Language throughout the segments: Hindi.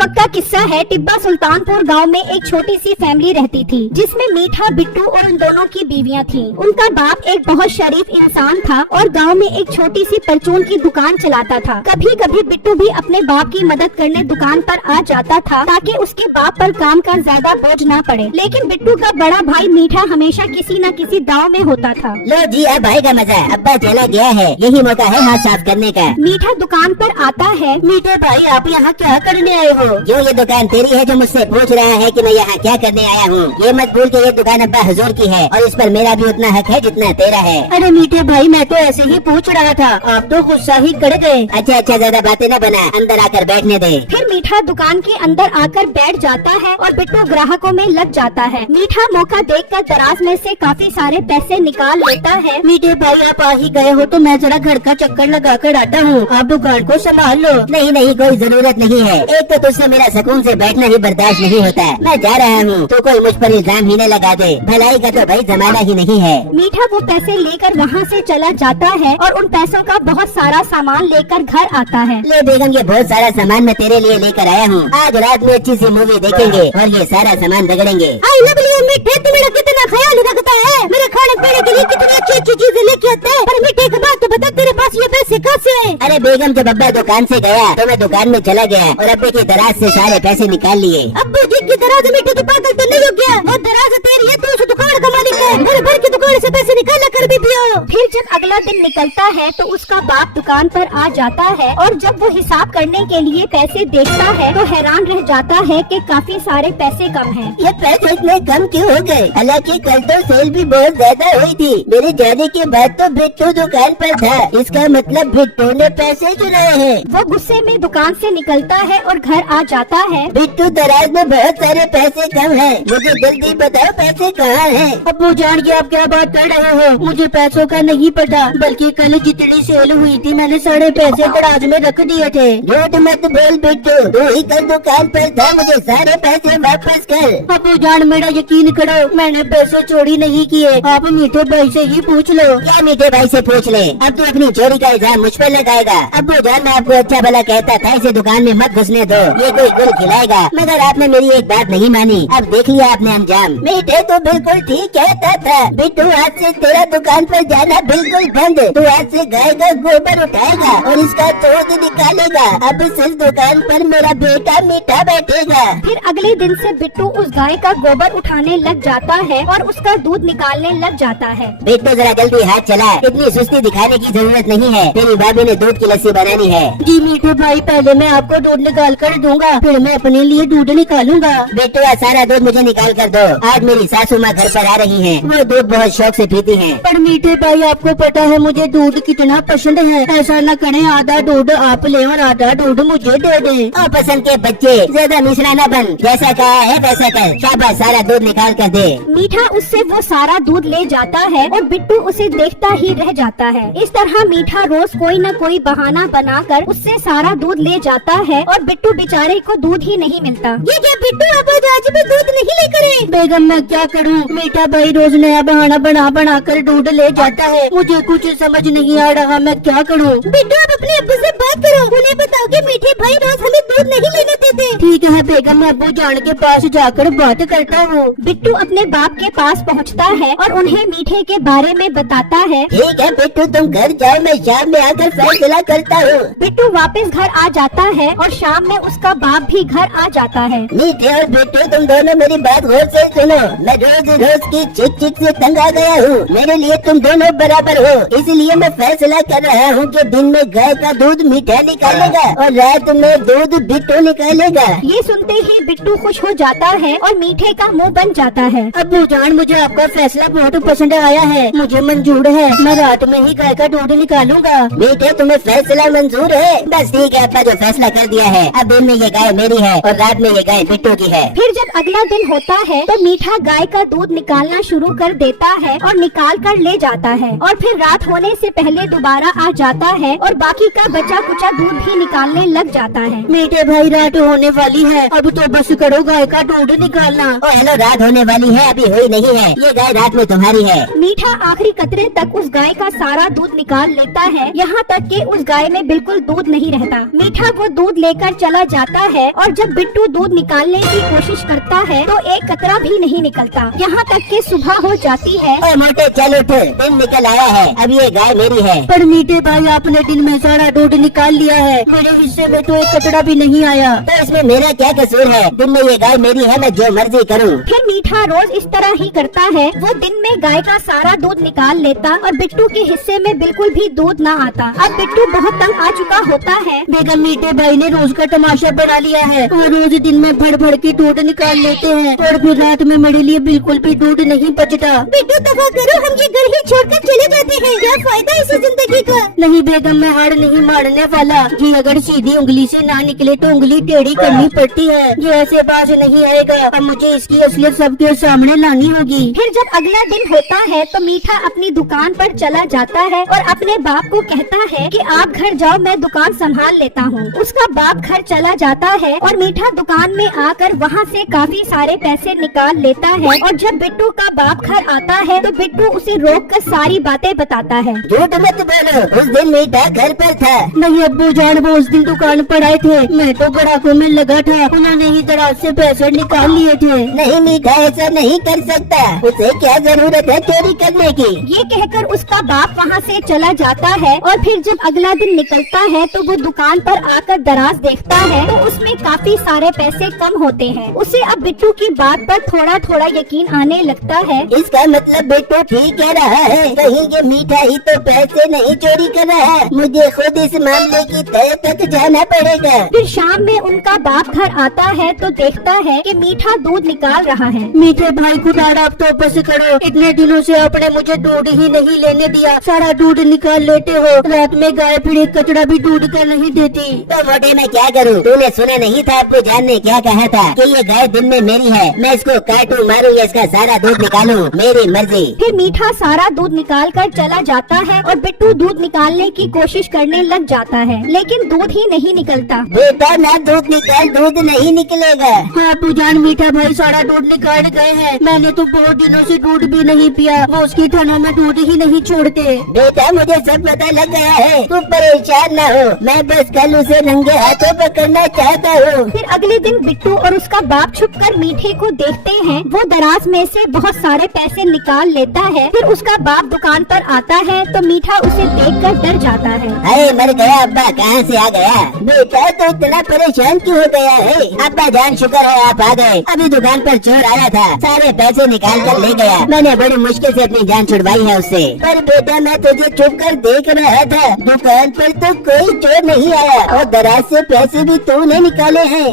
वक्त का किस्सा है। टिब्बा सुल्तानपुर गांव में एक छोटी सी फैमिली रहती थी, जिसमें मीठा, बिट्टू और उन दोनों की बीवियां थीं। उनका बाप एक बहुत शरीफ इंसान था और गांव में एक छोटी सी परचून की दुकान चलाता था। कभी कभी बिट्टू भी अपने बाप की मदद करने दुकान पर आ जाता था, ताकि उसके बाप पर काम का ज्यादा बोझ न पड़े। लेकिन बिट्टू का बड़ा भाई मीठा हमेशा किसी न किसी दाव में होता था। लो जी, अब भाई का मजा, अब्बा चला गया है, यही मौका है हाथ साफ करने का। मीठा दुकान पर आता है। मीठे भाई, आप यहाँ क्या करने आए हो? क्यों, ये दुकान तेरी है जो मुझसे पूछ रहा है कि मैं यहाँ क्या करने आया हूँ? ये मत भूल के ये दुकान अब्बा हुजूर की है और इस पर मेरा भी उतना हक है जितना तेरा है। अरे मीठे भाई, मैं तो ऐसे ही पूछ रहा था, आप तो गुस्सा ही कर गए। अच्छा, ज्यादा बातें न बना, अंदर आकर बैठने दे। फिर मीठा दुकान के अंदर आकर बैठ जाता है और बिट्टू ग्राहकों में लग जाता है। मीठा मौका देखकर दराज में से काफी सारे पैसे निकाल लेता है। मीठे भाई, आप आ ही गए हो तो मैं जरा घर का चक्कर लगा कर आता हूँ, आप दुकान को संभाल लो। नहीं, कोई जरूरत नहीं है। एक तो तुझसे मेरा सुकून से बैठना ही बर्दाश्त नहीं होता। मैं जा रहा हूँ तो कोई मुझ पर इल्जाम ही न लगा दे। भलाई का तो भाई जमाना ही नहीं है। मीठा वो पैसे लेकर वहाँ से चला जाता है और उन पैसों का बहुत सारा सामान लेकर घर आता है। ले बेगम, ये बहुत सारा सामान मैं तेरे लिए लेकर आया हूँ। आज रात में अच्छी सी मूवी देखेंगे और ये सारा सामान रगड़ेंगे। आई लव यू मीठे, तू मेरा कितना ख्याल रखता है। मेरे खाने पीने के लिए कितनी अच्छी चीजें लेके आता है। पर मीठे के बाद तो बता, तेरे पास ये पैसे कहाँ से आए? अरे बेगम, जब अब्बा दुकान से गया तो मैं दुकान में चला गया और अब्बे की दराज से सारे पैसे निकाल लिए। अब्बू जी की दराज मीठे, तो पागल तो नहीं हो गया? और दराज तेरी है, तू उस दुकान का मालिक है। भर भर की दुकान से पैसे निकाल कर भी पियो। फिर जब अगला दिन निकलता है तो उसका बाप दुकान पर आ जाता है और जब वो हिसाब करने के लिए पैसे देखता है तो हैरान रह जाता है कि काफी सारे पैसे कम हैं। ये पैसे इतने कम क्यों हो गए? हालांकि कल तो सेल भी बहुत ज्यादा हुई थी। मेरे जाने के बाद तो बिट्टू दुकान पर था। इसका मतलब बिट्टू ने पैसे चुराए हैं। वो गुस्से में दुकान से निकलता है और घर आ जाता है। बिट्टू, दराज में बहुत सारे पैसे कम हैं। मुझे जल्दी बताओ पैसे कहाँ हैं? अब्बू जान के आप क्या बात कर रहे हो? मुझे पैसों का नहीं पता, बल्कि कल जितनी सेल हुई थी मैंने सारे पैसे दराज में रख दिए थे। झूठ मत बोल बिट्टू, तू ही कल दुकान पर था। मुझे सारे पैसे वापस कर। अब्बू जान, मेरा यकीन करो, मैंने पैसे चोरी नहीं किए। आप मीठे भाई से ही पूछ लो। क्या मीठे भाई से पूछ ले? अब तू अपनी चोरी का इल्जाम मुझ पर लगाएगा? अब्बू जान, मैं आपको अच्छा भला कहता था इसे दुकान में मत घुसने दो, ये कोई गुल खिलाएगा, मगर आपने मेरी एक बात नहीं मानी। अब देख लिया आपने अंजाम। मीठे तो बिल्कुल ठीक कहता था। बिट्टू, आज से तेरा दुकान पर जाना बिल्कुल बंद। तू आज से गाय का गोबर उठाएगा और इसका दूध निकालेगा। अब इस दुकान पर मेरा बेटा मीठा बैठेगा। फिर अगले दिन से बिट्टू उस गाय का गोबर उठाने लग जाता है और उसका दूध निकालने लग जाता है। बिट्टू, जरा जल्दी हाथ चला, इतनी सुस्ती दिखाने की जरूरत नहीं है। तेरी भाभी ने दूध की लस्सी बनानी है। जी मीठे भाई, पहले मैं आपको दूध निकाल कर दूंगा, फिर मैं अपने लिए दूध निकालूंगा। बिट्टू, सारा दूध मुझे निकाल कर दो। आज मेरी सासू माँ घर पर आ रही हैं। वो दूध बहुत शौक से पीती हैं। पर मीठे भाई, आपको पता है मुझे दूध कितना पसंद है। ऐसा न करें, आधा दूध आप ले और आधा दूध मुझे दे दें। और पसंद के बच्चे, ज्यादा मिश्रा न बन। जैसा कहा है वैसा कर। शाबाश, सारा दूध निकाल कर दे। मीठा उससे वो सारा दूध ले जाता है और बिट्टू उसे देखता ही रह जाता है। इस तरह मीठा रोज कोई न कोई बहाना बनाकर उससे सारा दूध ले जाता है और बिट्टू बेचारे को दूध ही नहीं मिलता। ये क्या बिट्टू, आप आज भी दूध नहीं लेकर आए? बेगम, मैं क्या करूं? मीठा भाई रोज नया बहाना बना कर दूध ले जाता है। मुझे कुछ समझ नहीं आ रहा, मैं क्या करूं? बिट्टू, आप अपने अब्बू से बात करो, उन्हें बताओ कि मीठे भाई रोज हमें दूध नहीं लेने देते। ठीक है बेगम, मैं अब्बू जान के पास जाकर बात करता हूँ। बिट्टू अपने बाप के पास पहुँचता है और उन्हें मीठे के बारे में बताता है। ठीक है बिट्टू, तुम घर जाओ, मैं शाम में आकर फैसला करता हूँ। बिट्टू वापस घर आ जाता है और शाम में उसका बाप भी घर आ जाता है। मीठे और बिट्टू, तुम दोनों मेरी बात गौर से सुनो। मैं रोज की चिक से तंग आ गया हूँ। मेरे लिए तुम दोनों बराबर हो, इसलिए मैं फैसला कर रहा हूँ कि दिन में गाय का दूध मीठा निकालेगा और रात में दूध बिट्टू निकालेगा। ये सुनते ही बिट्टू खुश हो जाता है और मीठे का मुंह बन जाता है। अब्बू जान, मुझे आपका फैसला बहुत पसंद आया है, मुझे मंजूर है। मैं रात में ही गाय का दूध निकालूंगा। मीठे, तुम्हें फैसला मंजूर है? बस ठीक है, अब्बा जो फैसला कर दिया है। अब दिन में ये गाय मेरी है और रात में ये गाय बिट्टू की है। फिर जब अगला दिन होता है तो मीठा गाय का दूध निकालना शुरू कर देता है और निकाल कर ले जाता है और फिर रात होने से पहले दोबारा आ जाता है और बाकी का बचा कुचा दूध भी निकालने लग जाता है। मीठे भाई रात होने वाली है, अब तो बस करो गाय का दूध निकालना। ओ हेलो, रात होने वाली है, अभी हुई नहीं है, ये गाय रात में तुम्हारी है। मीठा आखिरी कतरे तक उस गाय का सारा दूध निकाल लेता है, यहाँ तक कि उस गाय में बिल्कुल दूध नहीं रहता। मीठा वो दूध लेकर चला जाता है और जब बिट्टू दूध निकालने की कोशिश करता है तो एक कतरा भी नहीं निकलता, यहाँ तक कि सुबह हो जाती है। ओ मोटे चल उठ, दिन निकल आया है, अब ये गाय मेरी है। पर मीठे भाई आपने दिन में सारा दूध निकाल लिया है, मेरे हिस्से में तो एक कचड़ा भी नहीं आया। तो इसमें मेरा क्या कसूर है? दिन में ये गाय मेरी है, मैं जो मर्जी करूँ। फिर मीठा रोज इस तरह ही करता है, वो दिन में गाय का सारा दूध निकाल लेता और बिट्टू के हिस्से में बिल्कुल भी दूध न आता। अब बिट्टू बहुत तंग आ चुका होता है। बेगम मीठे भाई ने रोज का तमाशा बना लिया है, वो रोज दिन में भर भर के दूध निकाल लेते हैं और फिर रात में मेरे लिए बिल्कुल भी दूध नहीं बचता। बिट्टू दफा करो, हम ये घर ही छोड़कर चले जाते हैं, क्या फायदा इस जिंदगी का। नहीं बेगम, मैं हार नहीं मारने वाला जी, अगर सीधी उंगली से ना निकले तो उंगली टेढ़ी करनी पड़ती है, ये ऐसे बाज नहीं आएगा। अब मुझे इसकी असलियत सबके सामने लानी होगी। फिर जब अगला दिन होता है तो मीठा अपनी दुकान पर चला जाता है और अपने बाप को कहता है कि आप घर जाओ, मैं दुकान संभाल लेता हूँ। उसका बाप घर चला जाता है और मीठा दुकान में आकर वहाँ से काफी सारे पैसे निकाल लेता है और जब बिट्टू का बाप घर आता है तो बिट्टू उसे रोक कर सारी बातें बताता है। झूठ मत बोलो, उस दिन मीठा घर पर था। नहीं अब्बू जान, वो उस दिन दुकान पर आए थे, मैं तो ग्राहकों में लगा था, उन्होंने ही दराज से पैसे निकाल लिए थे। नहीं मीठा ऐसा नहीं कर सकता, उसे क्या जरूरत है चोरी करने की। ये कहकर उसका बाप वहाँ से चला जाता है और फिर जब अगला दिन निकलता है तो वो दुकान पर आकर दराज देखता है तो उसमें काफी सारे पैसे कम होते हैं। उसे अब बिट्टू की बात पर थोड़ा थोड़ा यकीन आने लगता है। इसका मतलब बिट्टू ठीक कह रहा है, कहीं ये मीठा ही तो पैसे नहीं चोरी कर रहा है। मुझे खुद इस मामले की तह तक जाना पड़ेगा। फिर शाम में उनका बाप घर आता है तो देखता है कि मीठा दूध निकाल रहा है। मीठे भाई खुदारा, आप तो बस करो, इतने दिनों से आपने मुझे दूध ही नहीं लेने दिया, सारा दूध निकाल लेते हो, रात में गाय फिर एक कचड़ा भी दूध का नहीं देती। तो मोटे मैं क्या करूं? तूने सुना नहीं था आपको जान ने क्या कहा था कि ये गाय दिन में मेरी है, मैं इसको काटूं मारूं या इसका सारा दूध निकालूं, मेरी मर्जी। फिर मीठा सारा दूध निकाल कर चला जाता है और बिट्टू दूध निकालने की कोशिश करने लग जाता है, लेकिन दूध ही नहीं निकलता। बेटा ना दूध निकाल, दूध नहीं निकलेगा। हाँ पूजान, मीठा भाई सारा दूध निकाल गए हैं, मैंने तो बहुत दिनों से दूध भी नहीं पिया, वो उसकी थनों में दूध ही नहीं छोड़ते। बेटा मुझे सब पता लग गया है, तू परेशान न हो, मैं बस कल उसे रंगे हाथों पकड़ना चाहता हूँ। फिर अगले दिन बिट्टू और उसका बाप छुपकर मीठे को देखते हैं, वो दराज में से बहुत सारे पैसे निकाल लेता है। फिर उसका बाप दुकान पर आता है तो मीठा उसे देखकर डर जाता है। अरे मर गया अब्बा, कहाँ से आ गया? बेटा तो इतना परेशान क्यों हो गया है? अब्बा जान शुक्र है आप आ गए, अभी दुकान पर चोर आया था, सारे पैसे निकाल कर ले गया, मैंने बड़ी मुश्किल से अपनी जान छुड़वाई है उससे। पर बेटा मैं तुझे चुप कर देख रहा था, दुकान पर तो कोई चोर नहीं आया और दराज से पैसे भी तूने निकाले हैं।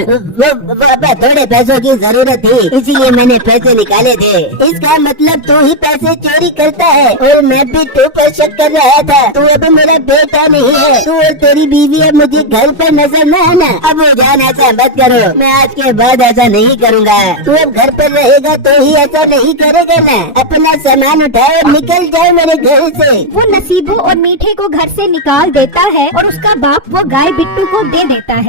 वो अब्बा थोड़े पैसों की जरूरत थी, इसीलिए मैंने पैसे निकाले थे। इसका मतलब तू ही पैसे चोरी करता है और मैं भी तू पर शक कर रहा था। तू अब मेरा बेटा नहीं है, तू और तेरी बीवी अब मुझे घर पर नजर न आना। अब वो जान ऐसा मत करो, मैं आज के बाद ऐसा नहीं करूँगा। तू अब घर पर रहेगा तो ही ऐसा नहीं करेगा ना। अपना सामान उठाओ और निकल जाओ मेरे घर से। वो नसीबू और मीठे को घर से निकाल देता है और उसका बाप वो गाय बिट्टू को दे देता है।